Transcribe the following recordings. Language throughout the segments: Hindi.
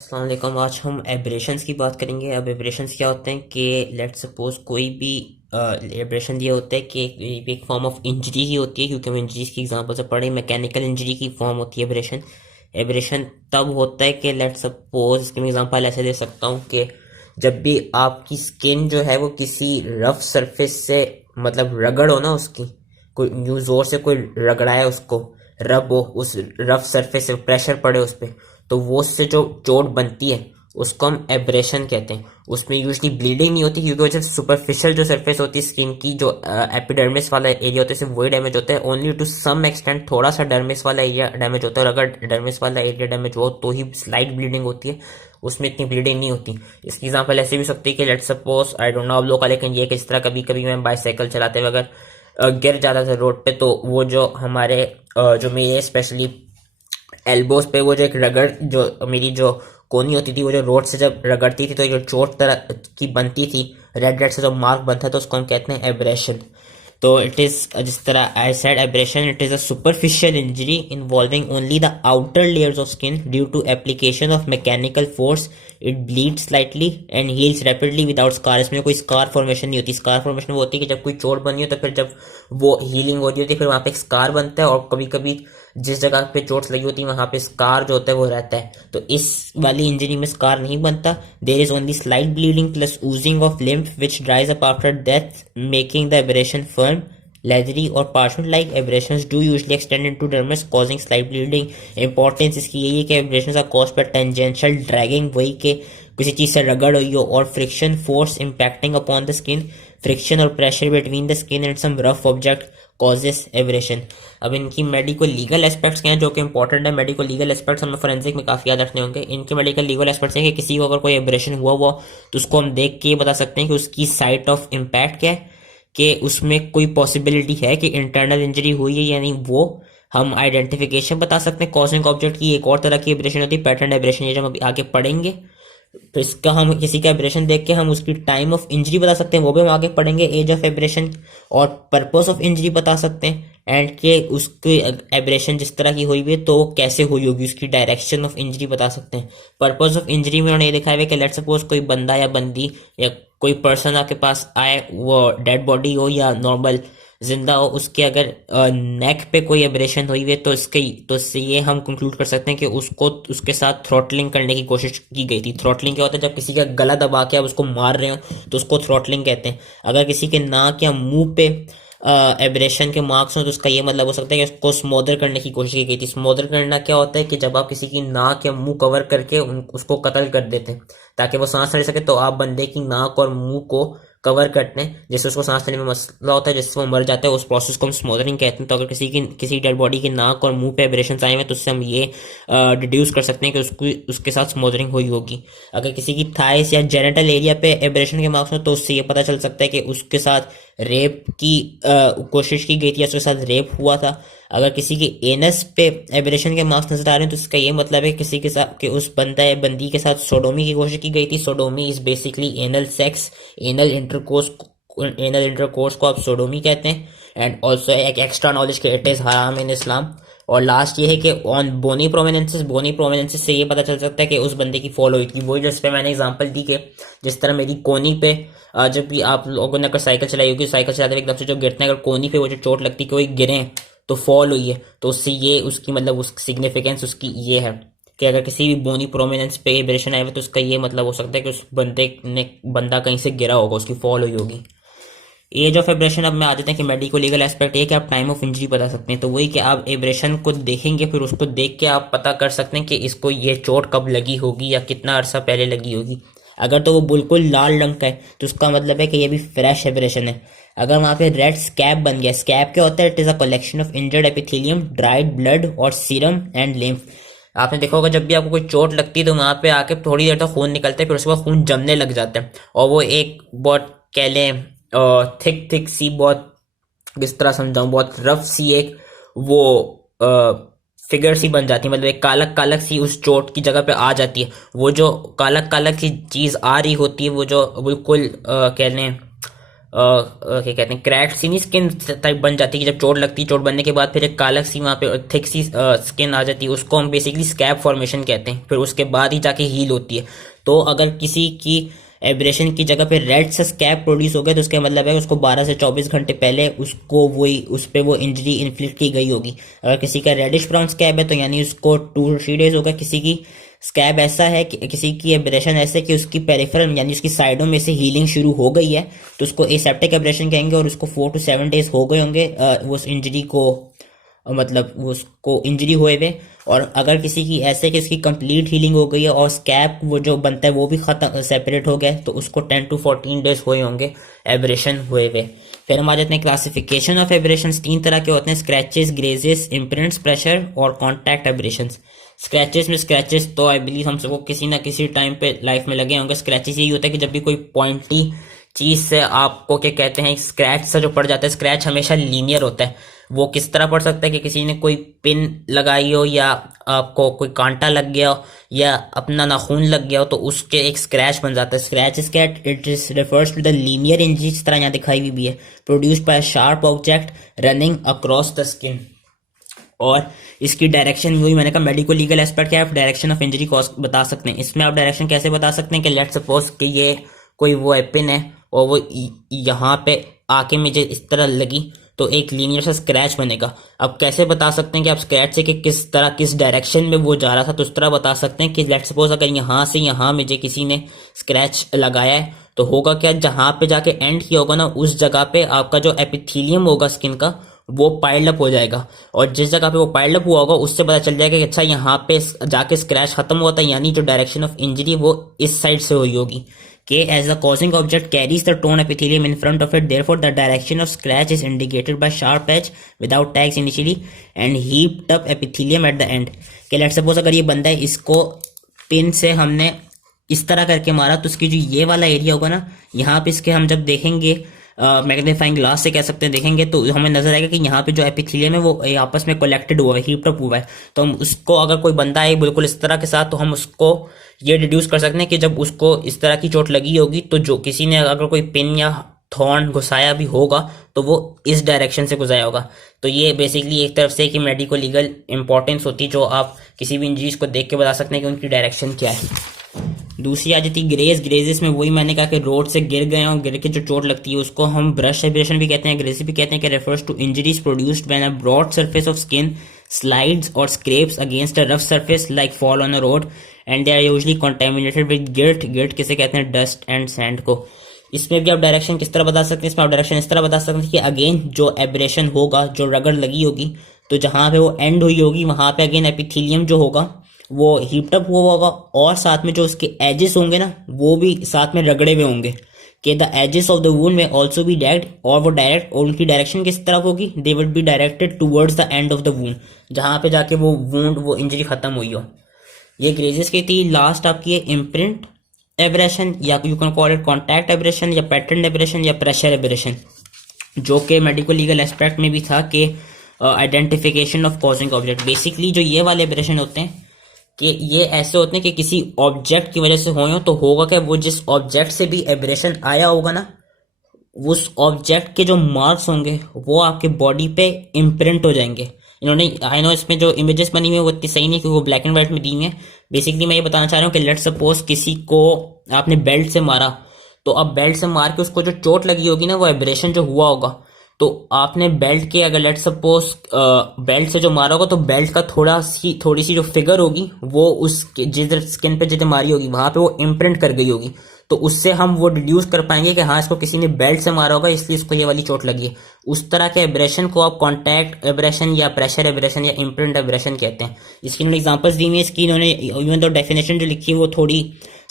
अस्सलाम वालेकुम। आज हम एब्रेशंस की बात करेंगे। अब एब्रेशंस क्या होते हैं कि लेट्स सपोज कोई भी एब्रेशन ये होता है कि एक फॉर्म ऑफ इंजरी ही होती है, क्योंकि हम इंजरीज की एग्जांपल से पढ़े। मैकेनिकल इंजरी की फॉर्म होती है एब्रेशन। एब्रेशन तब होता है कि लेट्स सपोज इसके मैं एग्जांपल ऐसे दे सकता हूँ कि जब भी आपकी स्किन जो है वो किसी रफ सरफेस से मतलब रगड़ हो ना, उसकी कोई यूं जोर से कोई रगड़ा है उसको, रब हो उस रफ सरफेस से, प्रेशर पड़े उस पर, तो वो उससे जो चोट बनती है उसको हम एब्रेशन कहते हैं। उसमें यूजली ब्लीडिंग नहीं होती, क्योंकि वो जब सुपरफिशियल जो सरफेस होती है स्किन की, जो एपिडर्मिस वाला एरिया होता है, सिर्फ वही डैमेज होता है। ओनली टू सम एक्सटेंट थोड़ा सा डर्मिस वाला एरिया डैमेज होता है, और अगर डर्मिस वाला एरिया डैमेज हो तो ही स्लाइट ब्लीडिंग होती है, उसमें इतनी ब्लीडिंग नहीं होती। इसकी एग्जांपल ऐसे भी हो सकती है कि let's suppose, I don't know आप लोग का, लेकिन ये कि इस तरह कभी कभी मैं बाईसाइकिल चलाते हुए अगर गिर जाता था रोड पे, तो वो जो हमारे जो मेरे स्पेशली एल्बोस पे वो जो एक रगड़, जो मेरी जो कोनी होती थी, वो जो रोड से जब रगड़ती थी तो जो चोट तरह की बनती थी, रेड रेड से जो मार्क बनता है, तो उसको हम कहते हैं एब्रेशन। तो इट इज, जिस तरह I said, abrasion it is a superficial injury involving only the outer layers of skin due to application of mechanical force. It bleed slightly and heals rapidly without scar. इसमें कोई स्कार फॉर्मेशन नहीं होती। स्कार फॉर्मेशन वो होती है कि जब कोई चोट बनी हो तो फिर जब वो हीलिंग हो रही होती है, फिर वहां पे एक स्कार बनता है, और कभी कभी जिस जगह पे चोट लगी होती है वहां पे स्कार जो होता है वो रहता है। तो इस वाली इंजरी में स्कार नहीं बनता। There is only slight bleeding plus oozing of lymph which dries up after death, making the abrasion firm, leathery or parchment like abrasions do usually extend into dermis causing slight bleeding। Importance इसकी यही है कि abrasions are caused by tangential dragging, वही के किसी चीज से रगड़ हुई हो, और friction force impacting upon the skin, friction और pressure between the skin and some rough object causes abrasion. अब इनकी मेडिकल लीगल एस्पेक्ट्स क्या हैं जो कि इंपॉर्टेंट है। मेडिकल लीगल एस्पेक्ट्स हमें फोरेंसिक में काफी याद रखने होंगे। इनके मेडिकल लीगल एस्पेक्ट्स हैं कि किसी को अगर कोई एब्रेशन हुआ हुआ तो उसको हम देख के बता सकते हैं कि उसकी साइट ऑफ इम्पैक्ट क्या है, कि उसमें कोई पॉसिबिलिटी है कि इंटरनल इंजरी हुई है या नहीं, वो हम आइडेंटिफिकेशन बता सकते हैं। कॉजिंग ऑब्जेक्ट की एक और तरह की एब्रेशन होती है, पैटर्न एब्रेशन, ये जो हम अभी आगे पढ़ेंगे। तो इसका हम किसी का एब्रेशन देख के हम उसकी टाइम ऑफ इंजरी बता सकते हैं, वो भी हम आगे पढ़ेंगे, एज ऑफ एब्रेशन, और पर्पस ऑफ इंजरी बता सकते हैं, एंड के उसकी एब्रेशन जिस तरह की हुई हुई है तो कैसे हुई होगी, उसकी डायरेक्शन ऑफ इंजरी बता सकते हैं। पर्पस ऑफ इंजरी में उन्होंने ये दिखाया है कि लेट सपोज कोई बंदा या बंदी या कोई पर्सन आपके पास आए, वो डेड बॉडी हो या नॉर्मल जिंदा हो, उसके अगर नेक पे कोई एब्रेशन हुई है तो इससे ये हम कंक्लूड कर सकते हैं कि उसको उसके साथ थ्रॉटलिंग करने की कोशिश की गई थी। थ्रॉटलिंग क्या होता है, जब किसी का गला दबा के आप उसको मार रहे हो तो उसको थ्रॉटलिंग कहते हैं। अगर किसी के नाक या मुंह पे एब्रेशन के मार्क्स हो तो उसका ये मतलब हो सकता है कि उसको स्मोदर करने की कोशिश की गई थी। स्मोदर करना क्या होता है कि जब आप किसी की नाक या मुंह कवर करके उसको कत्ल कर देते हैं ताकि वो सांस ले सके, तो आप बंदे की नाक और मुंह को कवर करते हैं जिससे उसको सांस लेने में मसला होता है, जिससे वो मर जाता है। उस प्रोसेस को हम स्मोदरिंग कहते हैं। तो अगर किसी डेड बॉडी की नाक और मुंह पे एब्रेशन आए हुए तो उससे हम ये डिड्यूस कर सकते हैं कि उसके साथ स्मोदरिंग हुई होगी। अगर किसी की थाइस या जेनिटल एरिया पे एब्रेशन के मार्क्स हो तो उससे ये पता चल सकता है कि उसके साथ रेप की कोशिश की गई थी या उसके साथ रेप हुआ था। अगर किसी के एनस पे एब्रेशन के मार्क्स नजर आ रहे हैं तो इसका ये मतलब है किसी के साथ कि उस बंदा या बंदी के साथ सोडोमी की कोशिश की गई थी। Sodomy is basically anal sex, anal intercourse को आप सोडोमी कहते हैं। एंड ऑल्सो एक एक्स्ट्रा नॉलेज के इट इज हराम इन इस्लाम। और लास्ट ये है कि ऑन बोनी प्रोमिनेंसेस से ये पता चल सकता है कि उस बंदे की फॉलो हुई थी। वही जिस पे मैंने एग्जांपल दी कि जिस तरह मेरी कोनी पे जब भी आप लोगों ने अगर साइकिल चलाई होगी, साइकिल चलाते हुए एकदम से जो गिरते हैं, अगर कोनी पे वो जो चोट लगती है कि वो गिरे तो फॉल हुई है, तो उससे ये उसकी मतलब उस सिग्निफिकेंस उसकी ये है कि अगर किसी भी बोनी प्रोमिनेंस पे एब्रेशन आए हुए तो उसका ये मतलब हो सकता है कि उस बंदा कहीं से गिरा होगा, उसकी फॉल हुई होगी। एज ऑफ एब्रेशन, अब मैं आ जाते हैं कि मेडिको लीगल एस्पेक्ट है कि आप टाइम ऑफ इंजरी बता सकते हैं। तो वही कि आप एब्रेशन को देखेंगे, फिर उसको देख के आप पता कर सकते हैं कि इसको ये चोट कब लगी होगी या कितना अरसा पहले लगी होगी। अगर तो वो बिल्कुल लाल रंग का है तो उसका मतलब है कि ये भी फ्रेश एब्रेशन है। अगर वहां पे रेड स्कैब बन गया, स्कैब क्या होता है, it is a collection of injured epithelium, dried blood और सीरम एंड लिम्फ। आपने देखा होगा जब भी आपको कोई चोट लगती है तो वहां पे आके थोड़ी देर तक खून निकलता है, फिर उसके बाद खून जमने लग जाता है, और वो एक बहुत कह लें थिक थिक सी, बहुत किस तरह समझाऊं, बहुत रफ सी एक वो फिगर सी बन जाती है, मतलब एक कालक कालक सी उस चोट की जगह पे आ जाती है। वो जो कालक कालक सी चीज आ रही होती है, वो जो बिल्कुल कह लें क्या कहते हैं, क्रैक्ड सी नहीं स्किन टाइप बन जाती है कि जब चोट लगती है, चोट बनने के बाद फिर एक कालक सी वहाँ पे थिक सी स्किन आ जाती है, उसको हम बेसिकली स्कैब फॉर्मेशन कहते हैं, फिर उसके बाद ही जाके हील होती है। तो अगर किसी की एब्रेशन की जगह पे रेड सा स्कैब प्रोड्यूस हो गया तो उसका मतलब है उसको 12 से 24 घंटे पहले उसको वही उस पर वो इंजरी इन्फ्लिक्ट की गई होगी। अगर किसी का रेडिश ब्राउन स्कैब है तो यानी उसको 2-3 डेज होगा। किसी की स्कैब ऐसा है कि किसी की एब्रेशन ऐसे कि उसकी पेरिफेरल यानी उसकी साइडों में से हीलिंग शुरू हो गई है तो उसको एसेप्टिक एब्रेशन कहेंगे, और उसको 4 to 7 डेज हो गए होंगे उस इंजरी को, मतलब उसको इंजरी हुए हुए। और अगर किसी की ऐसे कि उसकी कंप्लीट हीलिंग हो गई है और स्कैब वो जो बनता है वो भी खत्म सेपरेट हो गया तो उसको 10 to 14 डेज हुए होंगे एब्रेशन हुए हुए। फिर हम आ जाते हैं क्लासिफिकेशन ऑफ एब्रेशन। 3 तरह के होते हैं, स्क्रैचेस, ग्रेजेस, इम्प्रिंट्स, प्रेशर और कॉन्टैक्ट एब्रेशन। स्क्रैचेस में स्क्रैचेस तो आई बिलीव हम सबको किसी ना किसी टाइम पे लाइफ में लगे होंगे। स्क्रैचेस यही होता है कि जब भी कोई पॉइंटी चीज से आपको क्या कहते हैं स्क्रैच सा जो पड़ जाता है, स्क्रैच हमेशा लीनियर होता है। वो किस तरह पड़ सकता है कि किसी ने कोई पिन लगाई हो या आपको कोई कांटा लग गया हो या अपना नाखून लग गया हो तो उसके एक स्क्रैच बन जाता है। Scratch scratch it is refers to the linear injury, जिस तरह यहाँ दिखाई हुई भी है, produced by sharp object running across the skin. और इसकी डायरेक्शन वही मैंने कहा मेडिको लीगल एस्पेक्ट क्या है, आप डायरेक्शन ऑफ इंजरी कॉज बता सकते हैं। इसमें आप डायरेक्शन कैसे बता सकते हैं कि लेट्स सपोज कि ये कोई वो वेपन है और वो यहाँ पे आके मुझे इस तरह लगी तो एक लीनियर सा स्क्रैच बनेगा। अब कैसे बता सकते हैं कि आप स्क्रैच से कि किस तरह किस डायरेक्शन में वो जा रहा था, तो उस तरह बता सकते हैं कि लेट्स सपोज अगर यहाँ से यहाँ मुझे किसी ने स्क्रैच लगाया है तो होगा क्या, जहाँ पे जाके एंड किया होगा ना उस जगह पे आपका जो एपिथेलियम होगा स्किन का वो पाइल्ड अप हो जाएगा, और जिस जगह पे वो पाइल्ड अप हुआ होगा उससे पता चल जाएगा कि अच्छा यहाँ पे जाके स्क्रैच खत्म हुआ था, यानी जो डायरेक्शन ऑफ इंजरी वो इस साइड से हुई होगी। K as the causing object carries the torn epithelium in front of it, therefore the direction of scratch is indicated by sharp edge without tags initially and heaped up epithelium at the end। कि लेट्स सपोज अगर ये बंदा है, इसको पिन से हमने इस तरह करके मारा तो उसकी जो ये वाला एरिया होगा ना, यहाँ पे इसके हम जब देखेंगे मैग्नीफाइंग ग्लास से कह सकते हैं देखेंगे तो हमें नजर आएगा कि यहाँ पे जो एपिथेलियम है वो आपस में कलेक्टेड हुआ है, हीप्ड अप हुआ है। तो हम उसको अगर कोई बंदा है बिल्कुल इस तरह के साथ तो हम उसको ये डिड्यूस कर सकते हैं कि जब उसको इस तरह की चोट लगी होगी तो जो किसी ने अगर कोई पिन या थॉर्न घुसाया भी होगा तो वो इस डायरेक्शन से घुसाया होगा। तो ये बेसिकली एक तरफ से कि मेडिको लीगल इंपॉर्टेंस होती है जो आप किसी भी इंजरीज को देख के बता सकते हैं कि उनकी डायरेक्शन क्या है। दूसरी आ जाती ग्रेज। ग्रेजेस में वही मैंने कहा कि रोड से गिर गए और गिर के जो चोट लगती है उसको हम ब्रश एब्रेशन भी कहते हैं, ग्रेजेस भी कहते हैं, कि refers to injuries produced when a broad surface of skin slides और scrapes against a rough surface like fall on a road and they are usually contaminated with grit. Grit किसे कहते हैं, डस्ट एंड सैंड को। इसमें भी आप डायरेक्शन किस तरह बता सकते हैं, इसमें आप डायरेक्शन इस तरह बता सकते हैं कि अगेन जो एब्रेशन होगा, जो रगड़ लगी होगी तो जहां पे वो एंड हुई होगी वहां पे अगेन एपिथेलियम जो होगा वो हीप्ड अप हुआ होगा और साथ में जो उसके एजेस होंगे ना वो भी साथ में रगड़े हुए होंगे। कि the edges of the wound में ऑल्सो बी डायरेक्ट, और वो डायरेक्ट और उनकी डायरेक्शन किस तरफ होगी, they would be directed towards the end of the wound, जहां पे जाके वो वूंड वो इंजरी खत्म हुई हो। ये ग्रेजेस की थी। लास्ट आपकी है इम्प्रिंट एब्रेशन, या you can call it contact abrasion या पैटर्न एब्रेशन या प्रेशर एब्रेशन, जो कि मेडिको लीगल एस्पेक्ट में भी था कि identification of causing object. Basically जो ये वाले एब्रेशन होते हैं कि ये ऐसे होते हैं कि किसी ऑब्जेक्ट की वजह से हो तो होगा क्या, वो जिस ऑब्जेक्ट से भी एब्रेशन आया होगा ना उस ऑब्जेक्ट के जो मार्क्स होंगे वो आपके बॉडी पे इम्प्रिंट हो जाएंगे। इन्होंने आई नो इसमें जो इमेजेस बनी हुई है वो इतनी सही नहीं क्योंकि वो ब्लैक एंड व्हाइट में दी हुई है। बेसिकली मैं ये बताना चाह रहा हूँ कि लेट्स सपोज किसी को आपने बेल्ट से मारा तो अब बेल्ट से मार के उसको जो चोट लगी होगी ना वो एब्रेशन जो हुआ होगा, तो आपने बेल्ट के अगर लेट सपोज बेल्ट से जो मारा होगा तो बेल्ट का थोड़ी सी जो फिगर होगी वो उस जिस स्किन पे जितने मारी होगी वहां पे वो इम्प्रिंट कर गई होगी, तो उससे हम वो डिड्यूस कर पाएंगे कि हाँ इसको किसी ने बेल्ट से मारा होगा इसलिए इसको ये वाली चोट लगी है। उस तरह के एब्रेशन को आप कॉन्टैक्ट एब्रेशन या प्रेशर एब्रेशन या इम्प्रिंट एब्रेशन कहते हैं। इसकी इन्होंने एग्जांपल्स दी हुई है। इसकी इन्होंने इवन तो डेफिनेशन जो लिखी है वो थोड़ी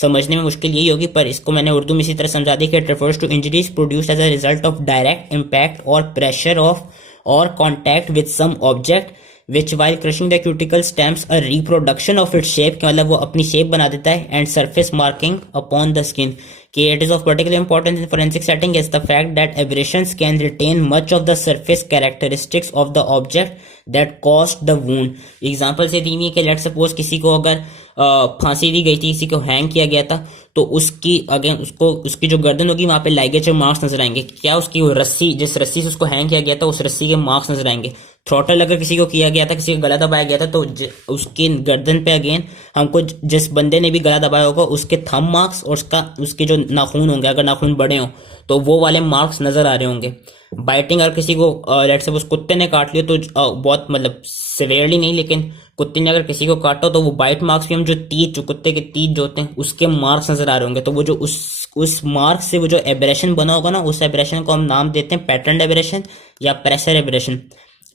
समझने में मुश्किल यही होगी, पर इसको मैंने उर्दू में इसी तरह समझा दी कि it refers to injuries produced as a result of direct impact और प्रेशर ऑफ और contact with some object which while crushing the cuticle stamps a reproduction of its shape, मतलब वो अपनी शेप बना देता है, and surface marking upon the skin. कि it is of particular importance in forensic setting is the fact that abrasions can retain much of the surface characteristics of the object that caused the wound. Example से दी हुई है कि लेट सपोज किसी को अगर फांसी दी गई थी, किसी को हैंग किया गया था, तो उसकी अगेन उसको उसकी जो गर्दन होगी वहां पे लाइगेचर मार्क्स नजर आएंगे। क्या उसकी वो रस्सी, जिस रस्सी से उसको हैंग किया गया था उस रस्सी के मार्क्स नजर आएंगे। थ्रॉटल अगर किसी को किया गया था, किसी का गला दबाया गया था, तो उसकी गर्दन पे अगेन हमको जिस बंदे ने भी गला दबाया होगा उसके थंब मार्क्स और उसके जो नाखून होंगे, अगर नाखून बड़े हों तो वो वाले मार्क्स नजर आ रहे होंगे। बाइटिंग, अगर किसी को लेट्स सपोज कुत्ते ने काट लिया तो बहुत मतलब सिवियरली नहीं, लेकिन कुत्ते ने अगर किसी को काटा तो वो बाइट मार्क्स भी हम जो तीत, जो कुत्ते के तीत जो होते हैं उसके मार्क्स नजर आ रहे होंगे। तो वो जो उस मार्क से वो जो एब्रेशन बना होगा ना, उस एब्रेशन को हम नाम देते हैं पैटर्न एब्रेशन या प्रेशर एब्रेशन।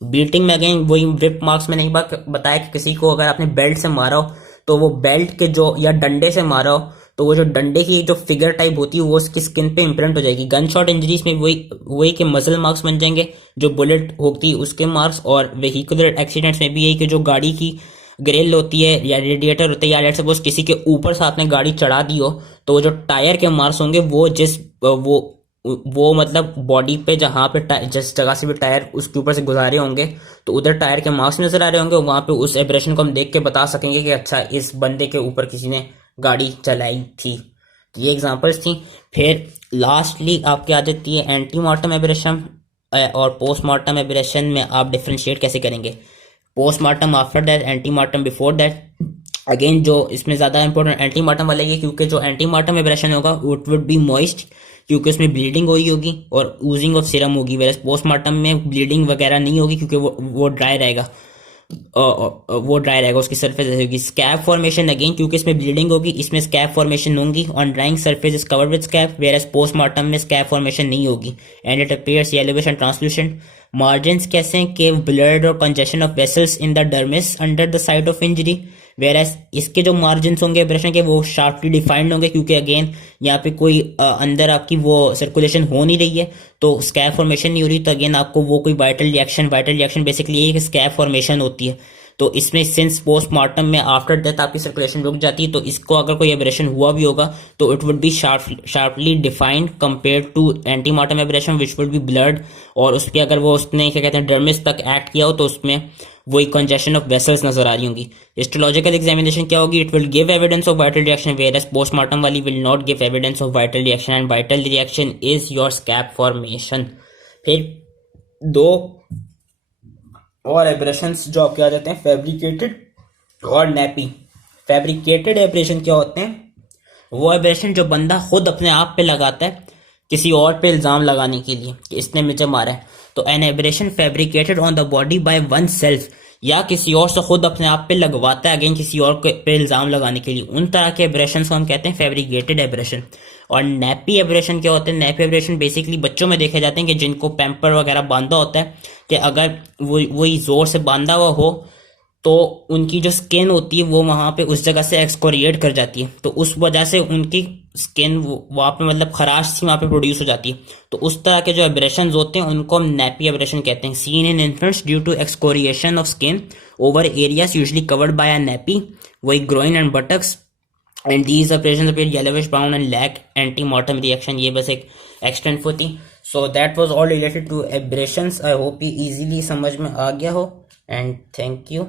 बीटिंग में अगेन वही व्हिप मार्क्स में नहीं बताया कि किसी को अगर आपने बेल्ट से मारा हो तो वो बेल्ट के जो, या डंडे से मारा हो तो वो जो डंडे की जो फिगर टाइप होती है वो उसकी स्किन पे इम्प्रिंट हो जाएगी। गन शॉट इंजरीज में वही वही के मसल मार्क्स बन जाएंगे, जो बुलेट होती है उसके मार्क्स। और व्हीकुलर एक्सीडेंट्स में भी यही कि जो गाड़ी की ग्रिल होती है या रेडिएटर होता है, या लेट्स सपोज किसी के ऊपर से आपने गाड़ी चढ़ा दी हो तो वो जो टायर के मार्क्स होंगे वो वो मतलब बॉडी पे जहाँ पे जिस जगह से भी टायर उसके ऊपर से गुजारे होंगे तो उधर टायर के मार्क्स नजर आ रहे होंगे। वहां पे उस एब्रेशन को हम देख के बता सकेंगे कि अच्छा इस बंदे के ऊपर किसी ने गाड़ी चलाई थी। तो ये एग्जांपल्स थी। फिर लास्टली आपकी आ जाती है एंटी मार्टम एब्रेशन और पोस्टमार्टम एब्रेशन में आप डिफ्रेंशिएट कैसे करेंगे। Postmortem after that, anti mortem before that. Again जो इसमें ज्यादा इंपॉर्टेंट एंटी मार्टम वाला ये, क्योंकि जो एंटी मार्टम एब्रेशन होगा इट वुड बी मॉइस्ट, क्योंकि उसमें ब्लीडिंग हुई होगी और यूजिंग ऑफ सीरम होगी। वेरस पोस्टमार्टम में ब्लीडिंग वगैरह नहीं होगी क्योंकि वो ड्राई रहेगा, उसकी सरफेस ऐसे होगी। स्कैब फॉर्मेशन अगेन, क्योंकि इसमें ब्लीडिंग होगी इसमें स्कैब फॉर्मेशन होंगी। On drying surface is covered with scab, versus postmortem में स्कैब फॉर्मेशन नहीं होगी and it appears yellowish and translucent. Margins कैसे हैं कि ब्लड और congestion of vessels in the dermis under the site of injury, versus इसके जो मार्जिन्स होंगे एब्रेशन के वो शार्पली डिफाइंड होंगे, क्योंकि अगेन यहाँ पे कोई अंदर आपकी वो सर्कुलेशन हो नहीं रही है तो स्कैब फॉर्मेशन नहीं हो रही। तो अगेन आपको वो कोई वाइटल रिएक्शन बेसिकली ये है कि स्कैब फॉर्मेशन होती है। तो इसमें सिंस पोस्टमार्टम में आफ्टर डेथ आपकी सर्कुलेशन रुक जाती है, तो इसको अगर कोई एब्रेशन हुआ भी होगा तो it would be sharply defined compare to ante mortem abrasion which would be blood. और उस पर अगर वो उसने क्या कहते हैं डर्मिस तक एक्ट किया हो तो उसमें वही कंजेशन ऑफ वेसल्स नजर आ रही होंगी। हिस्टोलॉजिकल एग्जामिनेशन क्या होगी, it will give evidence of vital reaction, whereas postmortem वाली will not give evidence of vital reaction and vital reaction is your scab formation. फिर दो और एब्रेशंस जो आपके आ जाते हैं, फैब्रिकेटेड और नैपी। फैब्रिकेटेड एब्रेशन क्या होते हैं, वो एब्रेशन जो बंदा खुद अपने आप पे लगाता है किसी और पे इल्जाम लगाने के लिए कि इसने मुझे मारा है। तो an abrasion fabricated on the body by oneself, या किसी और से खुद अपने आप पे लगवाता है अगेन किसी और पे इल्जाम लगाने के लिए, उन तरह के एब्रेशन को हम कहते हैं फैब्रिकेटेड एब्रेशन। और नैपी एब्रेशन क्या होते हैं, नैपी एब्रेशन बेसिकली बच्चों में देखे जाते हैं कि जिनको पैम्पर वगैरह बांधा होता है, कि अगर वही जोर से बांधा हुआ हो तो उनकी जो स्किन होती है वो वहां पे उस जगह से एक्सकोरिएट कर जाती है, तो उस वजह से उनकी स्किन वहां पे मतलब खराश सी वहां पे प्रोड्यूस हो जाती है। तो उस तरह के जो एब्रेशन होते हैं उनको हम नैपी एब्रेशन कहते हैं। Seen in infants due to excoriation of skin over areas usually covered by a nappy, वही groin and buttocks, and these operations appear yellowish brown and lack ante mortem reaction. ये बस एक एक्सटेंट होती। So that was all related to abrasions. I hope ये इजीली समझ में आ गया हो एंड थैंक यू।